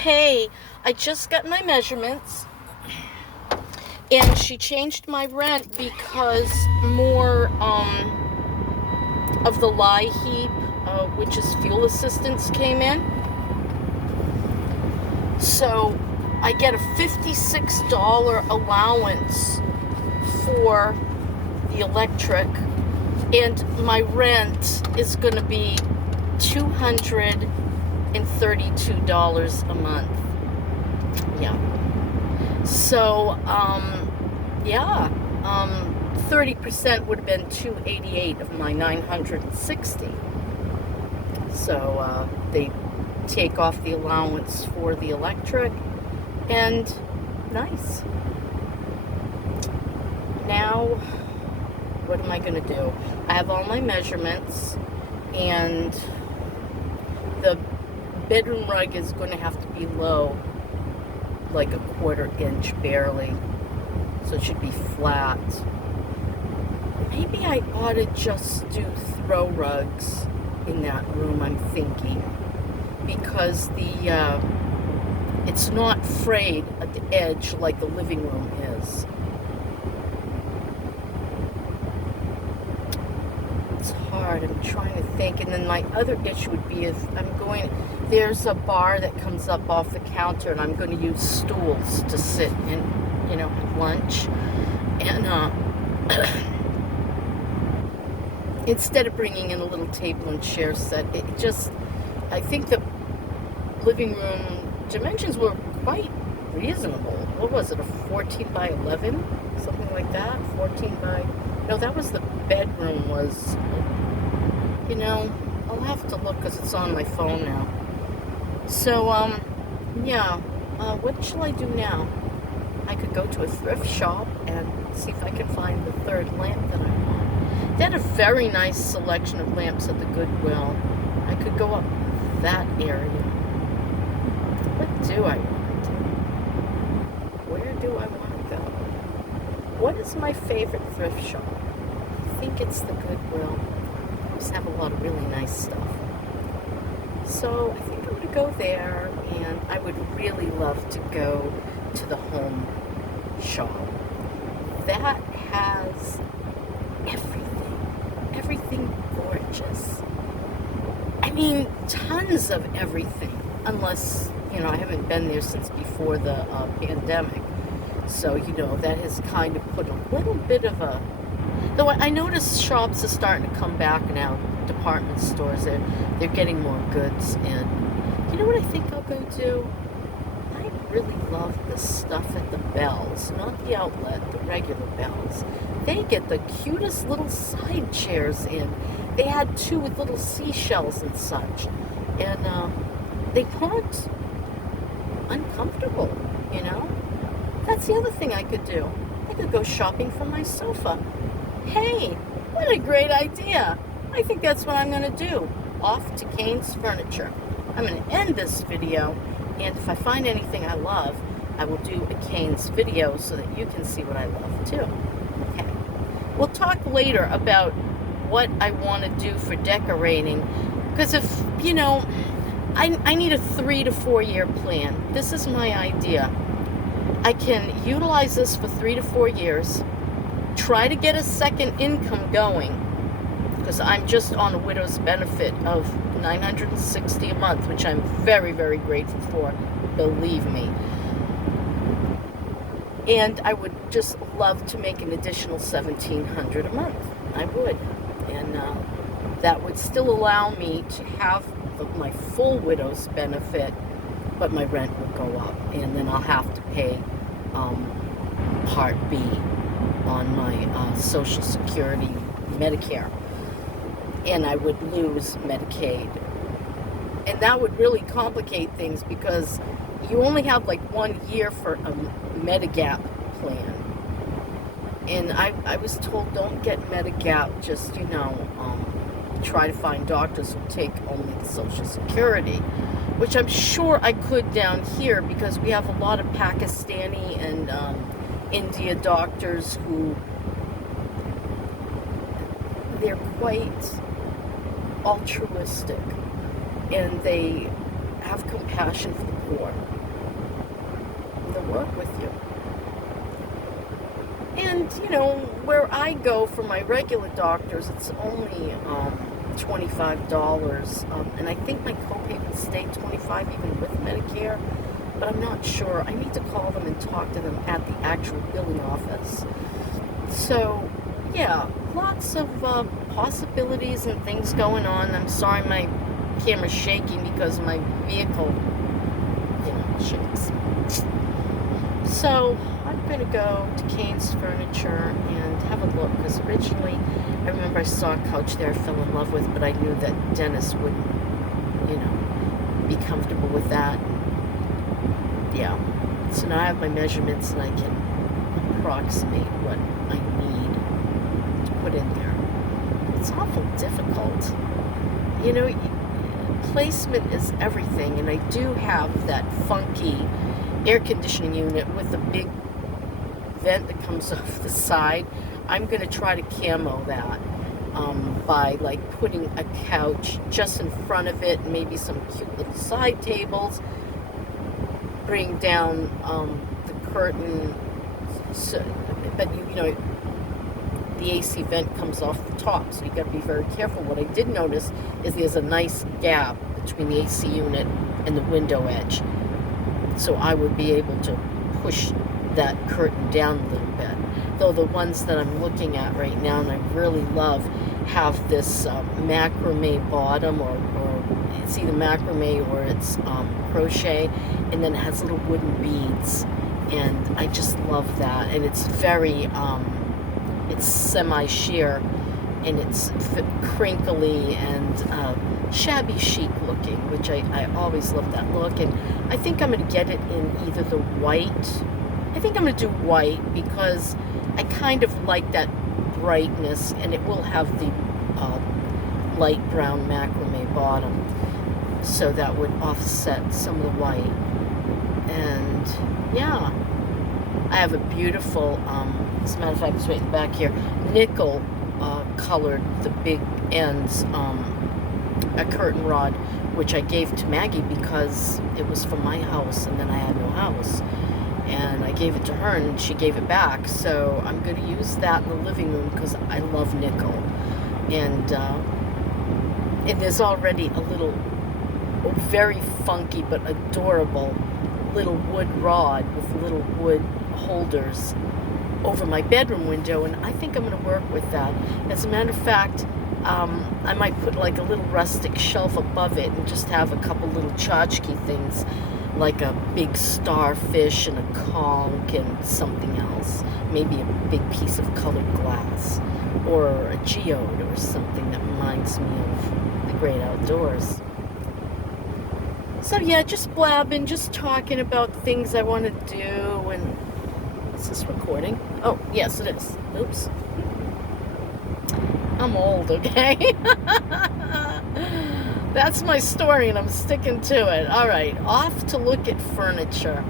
Hey, I just got my measurements and she changed my rent because more of the lie heap, which is fuel assistance, came in. So I get a $56 allowance for the electric, and my rent is going to be $232 a month. Yeah. So, 30% would have been $288 of my $960. So, they take off the allowance for the electric, and nice. Now, what am I going to do? I have all my measurements, and the bedroom rug is going to have to be low, like a 1/4 inch barely, so it should be flat. Maybe I ought to just do throw rugs in that room, I'm thinking, because it's not frayed at the edge like the living room is. It's hard. I'm trying to think. And then my other issue would be if there's a bar that comes up off the counter, and I'm going to use stools to sit and, have lunch. And instead of bringing in a little table and chair set, I think the living room dimensions were quite reasonable. What was it, a 14 by 11? Something like that? 14 by... No, that was the bedroom was... I'll have to look because it's on my phone now. So, what shall I do now? I could go to a thrift shop and see if I can find the third lamp that I want. They had a very nice selection of lamps at the Goodwill. I could go up that area. What do I want to do? Where do I want to go? What is my favorite thrift shop? I think it's the Goodwill. They just have a lot of really nice stuff. So I think I'm going to go there, and I would really love to go to the home shop. That has everything gorgeous. I mean, tons of everything, unless, I haven't been there since before the pandemic. So, that has kind of put a little bit of a... Though I notice shops are starting to come back now, department stores, they're getting more goods in. You know what I think I'll go do? I really love the stuff at the Bells, not the outlet, the regular Bells. They get the cutest little side chairs in. They had 2 with little seashells and such. And they weren't uncomfortable, That's the other thing I could do. I could go shopping for my sofa. Hey, what a great idea. I think that's what I'm going to do. Off to Kane's Furniture. I'm going to end this video, and if I find anything I love, I will do a Kane's video so that you can see what I love too. Okay. We'll talk later about what I want to do for decorating, because if, I need a 3 to 4 year plan. This is my idea. I can utilize this for 3 to 4 years, try to get a second income going, because I'm just on a widow's benefit of $960 a month, which I'm very, very grateful for, believe me. And I would just love to make an additional $1,700 a month. I would. And that would still allow me to have my full widow's benefit, but my rent will go up, and then I'll have to pay Part B on my Social Security, Medicare, and I would lose Medicaid. And that would really complicate things, because you only have like 1 year for a Medigap plan. And I was told, don't get Medigap, just, try to find doctors who take only the Social Security, which I'm sure I could down here, because we have a lot of Pakistani and India doctors who, they're quite altruistic, and they have compassion for the for. They'll work with you. And, you know, where I go for my regular doctors, it's only $25. And I think my copay would stay $25 even with Medicare. But I'm not sure. I need to call them and talk to them at the actual billing office. So, yeah, lots of possibilities and things going on. I'm sorry my camera's shaking because my vehicle, you know, shakes. So, I'm going to go to Kane's Furniture and have a look, because originally I remember I saw a couch there I fell in love with, but I knew that Dennis wouldn't, you know, be comfortable with that. Yeah. So now I have my measurements and I can approximate what I need to put in there. It's awful difficult. You know, placement is everything, and I do have that funky air conditioning unit with a big vent that comes off the side. I'm going to try to camo that by like putting a couch just in front of it, maybe some cute little side tables, bring down the curtain, so, but you know, the AC vent comes off the top, so you got to be very careful. What I did notice is there's a nice gap between the AC unit and the window edge, so I would be able to push that curtain down a little bit. Though the ones that I'm looking at right now and I really love have this macrame bottom, or it's either macrame or it's crochet, and then it has little wooden beads, and I just love that. And it's very it's semi-sheer, and it's crinkly and shabby chic looking, which I always love that look. And I think I'm going to get it in either the white. I think I'm going to do white because I kind of like that brightness, and it will have the light brown macrame bottom, so that would offset some of the white. And yeah, I have a beautiful, as a matter of fact, it's right in the back here, nickel colored the big ends, a curtain rod, which I gave to Maggie because it was from my house and then I had no house. And I gave it to her and she gave it back. So I'm going to use that in the living room because I love nickel. And there's already a little, very funky but adorable little wood rod with little wood holders over my bedroom window, and I think I'm going to work with that. As a matter of fact, I might put like a little rustic shelf above it and just have a couple little tchotchke things, like a big starfish and a conch and something else. Maybe a big piece of colored glass or a geode or something that reminds me of the great outdoors. So yeah, just blabbing, just talking about things I want to do. And is this recording? Oh, yes, it is. Oops. I'm old, okay? That's my story, and I'm sticking to it. All right, off to look at furniture.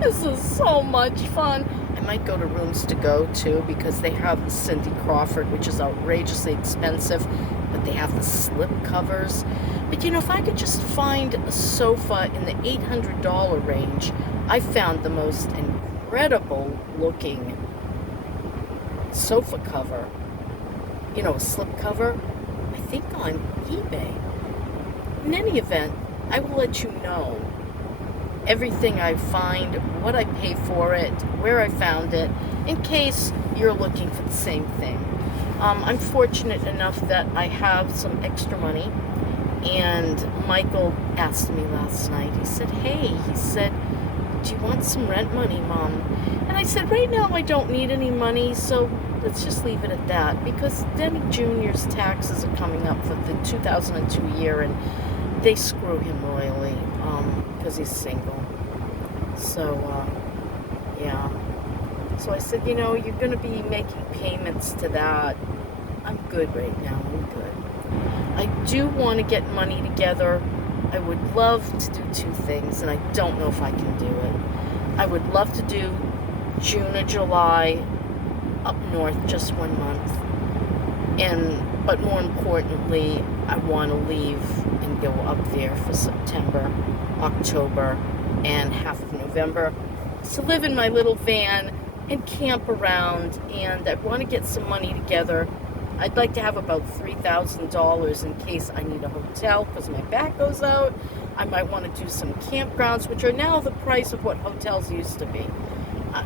This is so much fun. I might go to Rooms to Go, too, because they have the Cindy Crawford, which is outrageously expensive, but they have the slip covers. But, you know, if I could just find a sofa in the $800 range, I found the most incredible-looking sofa cover. You know, a slip cover, I think on eBay. In any event, I will let you know everything I find, what I pay for it, where I found it, in case you're looking for the same thing. I'm fortunate enough that I have some extra money, and Michael asked me last night, he said, hey, do you want some rent money, Mom? And I said, right now I don't need any money, so let's just leave it at that, because Denny Jr.'s taxes are coming up for the 2002 year, and they screw him royally, because he's single. So, yeah. So I said, you know, you're going to be making payments to that. I'm good right now. I'm good. I do want to get money together. I would love to do two things, and I don't know if I can do it. I would love to do June or July up north, just 1 month. But more importantly, I want to leave and go up there for September, October, and half of November to live in my little van and camp around, and I want to get some money together. I'd like to have about $3,000 in case I need a hotel because my back goes out. I might want to do some campgrounds, which are now the price of what hotels used to be.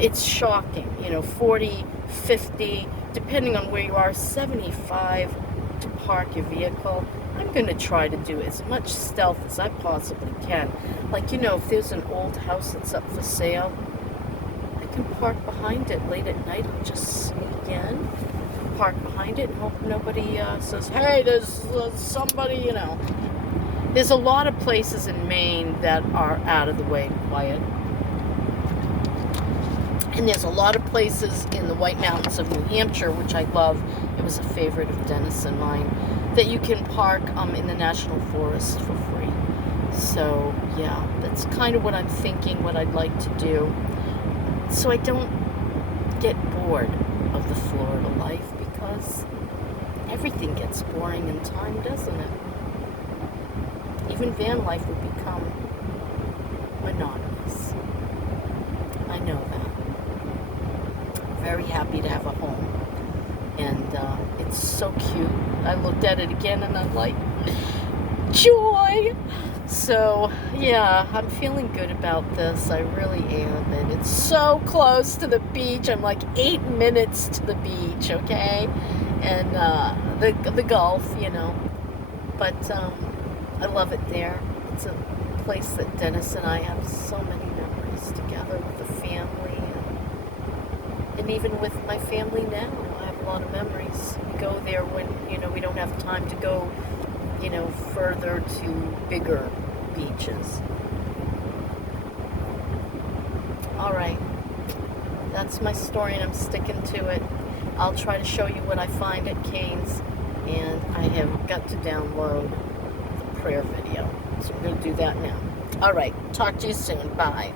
It's shocking, 40, 50, depending on where you are, 75 to park your vehicle. I'm going to try to do as much stealth as I possibly can. Like, if there's an old house that's up for sale, I can park behind it late at night. I'll just sneak in, park behind it, and hope nobody says, hey, there's somebody, There's a lot of places in Maine that are out of the way and quiet. And there's a lot of places in the White Mountains of New Hampshire, which I love. It was a favorite of Dennis and mine, that you can park in the National Forest for free. So, yeah, that's kind of what I'm thinking, what I'd like to do. So I don't get bored of the Florida life, because everything gets boring in time, doesn't it? Even van life would become monotonous. I know that. Very happy to have a home, and it's so cute. I looked at it again and I'm like, joy. So yeah, I'm feeling good about this. I really am. And it's so close to the beach. I'm like 8 minutes to the beach, okay, and the Gulf, but I love it there. It's a place that Dennis and I have so many memories together with the family. And even with my family now, I have a lot of memories. We go there when, we don't have time to go, further to bigger beaches. All right. That's my story, and I'm sticking to it. I'll try to show you what I find at Cane's, and I have got to download the prayer video. So I'm going to do that now. All right. Talk to you soon. Bye.